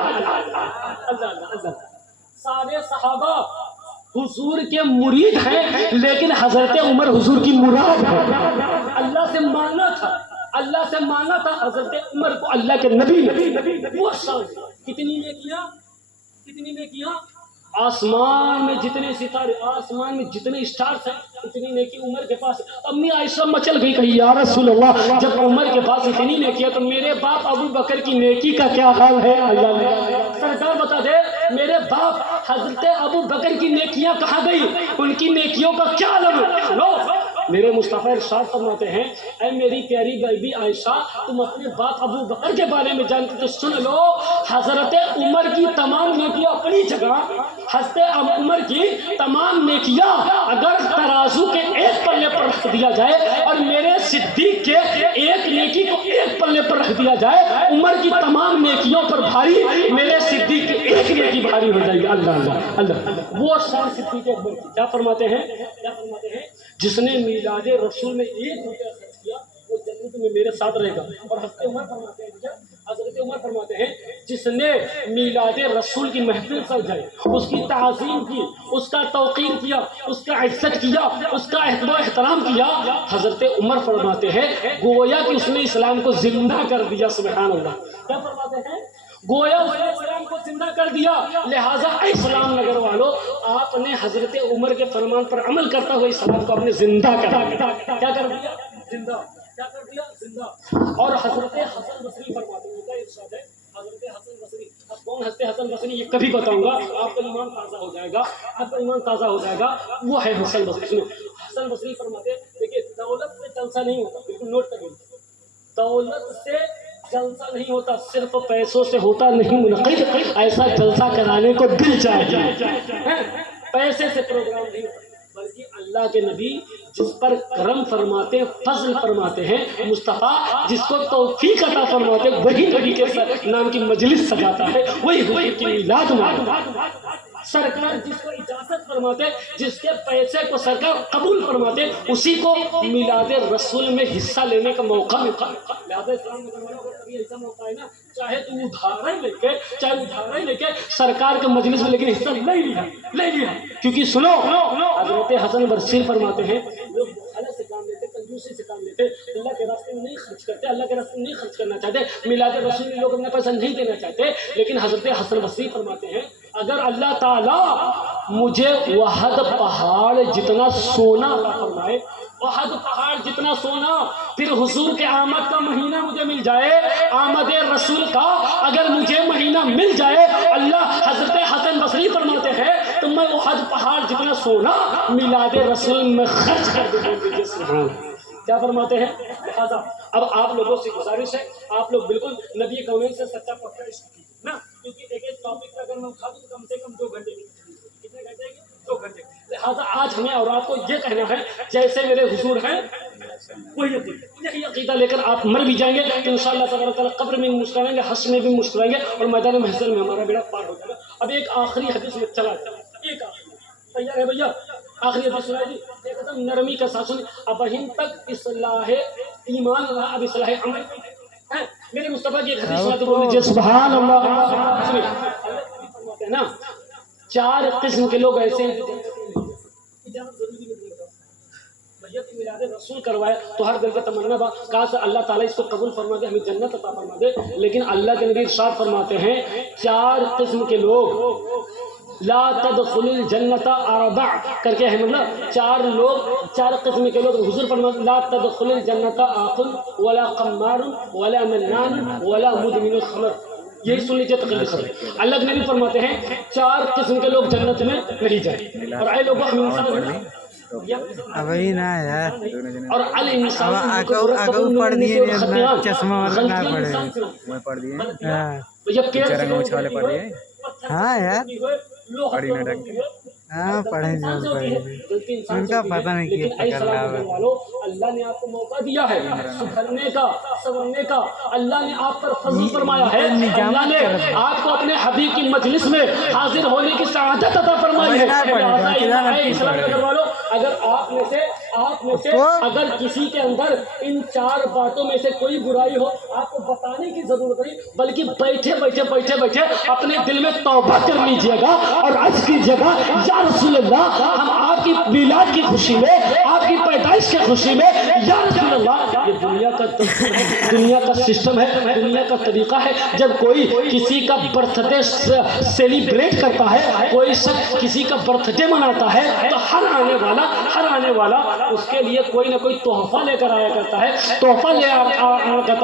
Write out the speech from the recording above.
اللہ سارے صحابہ حضور کے مرید ہیں، لیکن حضرت عمر حضور کی مراد ہے۔ اللہ سے ماننا تھا، اللہ سے ماننا تھا حضرت عمر کو اللہ کے نبی نے۔ وہ شان کتنی نے کیا، کتنی نے کیا؟ آسمان میں جتنے ستارے، آسمان میں جتنے اسٹارز ہیں، اتنی نیکی عمر کے پاس۔ امی عائشہ مچل گئی، کہی یا رسول اللہ جب عمر کے پاس اتنی نیکی ہے تو میرے باپ ابو بکر کی نیکی کا کیا حال ہے؟ اللہ سرکار بتا دے میرے باپ حضرت ابو بکر کی نیکیاں کہاں گئی، ان کی نیکیوں کا کیا عالم ہے؟ سنو میرے مصطفیٰ ارشاد فرماتے ہیں اے میری پیاری بیبی عائشہ تم اپنے باپ ابو بکر کے بارے میں جانتے تو سن لو، حضرت عمر کی تمام نیکیاں اپنی جگہ، حضرت عمر کی تمام نیکیاں اگر ترازو کے ایک پلے پر رکھ دیا جائے اور میرے صدیق کے ایک نیکی کو ایک پلے پر رکھ دیا جائے، عمر کی تمام نیکیوں پر بھاری میرے صدیق کی ایک نیکی بھاری ہو جائے گی۔ اللہ اللہ وہ شان صدیق اکبر کی۔ کیا فرماتے ہیں، کیا فرماتے ہیں؟ جس نے میلاد رسول میں 1 روپیہ خرچ کیا وہ جنت میں میرے ساتھ رہے گا۔ اور حضرت عمر فرماتے ہیں، حضرت عمر فرماتے ہیں جس نے میلاد رسول کی محفل سجائی، اس کی تعظیم کی، اس کا توقیر کیا، اس کا عزت کیا، اس کا احترام و احترام کیا، حضرت عمر فرماتے ہیں گویا کہ اس نے اسلام کو زندہ کر دیا۔ سبحان اللہ۔ کیا فرماتے ہیں؟ گویا اس نے اسلام کو زندہ کر دیا۔ لہٰذا اے اسلام نگر والو، آپ نے حضرت عمر کے فرمان پر عمل کرتا ہوا اسلام کو اپنے زندہ کر دیا۔ کیا کر دیا؟ زندہ۔ کیا کر دیا؟ زندہ۔ اور حضرت حسن بصری فرماتے ہیں، کا ارشاد ہے حضرت حسن بصری، اب کون حضرت حسن بصری یہ کبھی بتاؤں گا، آپ کا ایمان تازہ ہو جائے گا، آپ کا ایمان تازہ ہو جائے گا۔ وہ ہے حسن بصری۔ سنو حسن بصری فرماتے ہیں دیکھیے دولت سے جلسہ نہیں ہوتا، بالکل نوٹ کریے، دولت سے جلسہ نہیں ہوتا، صرف پیسوں سے ہوتا نہیں منعقد، ایسا جلسہ کرانے کو دل چاہیے، پیسے سے پروگرام نہیں ہوتا، بلکہ اللہ کے نبی جس پر کرم فرماتے ہیں، فضل فرماتے ہیں، مصطفیٰ جس کو توفیق عطا فرماتے ہیں، وہی نبی کے نام کی مجلس سجاتا ہے، وہی حضور کی میلاد مناتا ہے۔ سرکار جس کو اجازت فرماتے، جس کے پیسے کو سرکار قبول فرماتے، اسی کو میلاد رسول میں حصہ لینے کا موقع ملتا ہے۔ لہٰذا اسلام میں کبھی ایسا موقع ہے نا، چاہے تم ادھارے لے کے سرکار کے مجلس میں لیکن حصہ لے لیا، کیونکہ سنو حضرت حسن بصری فرماتے ہیں لوگ بخالت سے کام لیتے، کنجوسی سے کام لیتے، اللہ کے راستے میں نہیں خرچ کرتے، اللہ کے راستے میں نہیں خرچ کرنا چاہتے، میلاد رسول میں لوگ اپنا پیسہ نہیں دینا چاہتے، لیکن حضرت حسن بصری فرماتے ہیں اگر اللہ تعالیٰ مجھے احد پہاڑ جتنا سونا عطا فرمائے، احد پہاڑ جتنا سونا، پھر حضور کے آمد کا مہینہ مجھے مل جائے، آمد رسول کا اگر مجھے مہینہ مل جائے، اللہ حضرت حسن بصری فرماتے ہیں تو میں احد پہاڑ جتنا سونا میلاد رسول میں خرچ کر دوں۔ سبحان کیا فرماتے ہیں؟ لہٰذا اب آپ لوگوں سے گزارش ہے آپ لوگ بالکل نبی کونین سے سچا پکا عشق کیجیے نا، کیونکہ ایک ٹاپک کا اگر میں اٹھا دوں تو کم سے کم 2 گھنٹے کی، کتنے گھنٹے کی؟ 2 گھنٹے۔ لہٰذا آج ہمیں اور آپ کو یہ کہنا ہے جیسے میرے حضور ہیں وہی یہی عقیدہ لے کر آپ مر بھی جائیں گے تو انشاءاللہ تبارک تعالیٰ قبر میں بھی مسکرائیں گے، حشر میں بھی مسکرائیں گے اور میدان محشر میں ہمارا بیڑا پار ہو جائے گا۔ اب ایک آخری حدیث میں چلا جائے، ایک آخری، تیار ہے بھیا؟ آخری حدیث سنائی دی، ایک دم نرمی کے ساتھ سنیں، اب ہم تک اصلاح ایمان رہا، اب اصلاح عمل ہے۔ میرے مصطفیٰ کی ایک حدیث سنا تو بول دیجیے سبحان اللہ۔ سنیں فرماتے ہیں نا 4 قسم کے لوگ ایسے ہیں اجازت ضروری نہیں ہوتا بھیا کہ میلاد رسول کروائے تو ہر دل کا تمنا با کاش اللہ تعالیٰ اس کو قبول فرما دے، ہمیں جنت عطا فرما دے، لیکن اللہ کے نبی ارشاد فرماتے ہیں 4 قسم کے لوگ لا تدخل الجنت اربع کر کے ہے، مطلب 4 لوگ 4 قسم کے لوگ حضور فرماتے ہیں لا تدخل الجنت عاقل ولا قمار ولا منان ولا مدمن الخمر۔ یہی سن لیجیے تقریر سے، اللہ کے نبی فرماتے ہیں 4 قسم کے لوگ جنت میں نہیں جائیں، اور اے لوگوں ابھی نہ یار، اور الانسان پڑھ دیے چشمہ والا نہ پڑھے، پڑھ دیے ہاں یار ہاں پڑھیں ضرور پڑھیں، ان کا پتہ نہیں کیا پکڑ رہا ہے۔ اللہ نے آپ کو موقع دیا ہے سدھرنے کا، سنورنے کا، اللہ نے آپ پر فضل فرمایا ہے، اللہ نے آپ کو اپنے حبیب کی مجلس میں حاضر ہونے کی سعادت عطا فرمائی ہے۔ اگر آپ میں سے اگر کسی کے اندر ان 4 باتوں میں سے کوئی برائی ہو، آپ کو بتانے کی ضرورت نہیں، بلکہ بیٹھے بیٹھے اپنے دل میں توبہ کر لیجئے گا اور عرض کیجئے گا یا رسول اللہ، ہم آپ کی میلاد کی خوشی میں، آپ کی پیدائش کی خوشی میں، یا رسول اللہ، یہ دنیا کا دستور ہے، دنیا کا سسٹم ہے، دنیا کا طریقہ ہے، جب کوئی کسی کا برتھ ڈے سیلیبریٹ کرتا ہے، کوئی شخص کسی کا برتھ ڈے مناتا ہے، تو ہر آنے والا اس کے لیے کوئی نہ کوئی تحفہ لے کر آیا کرتا ہے، تحفہ لے آیا کرتا ہے۔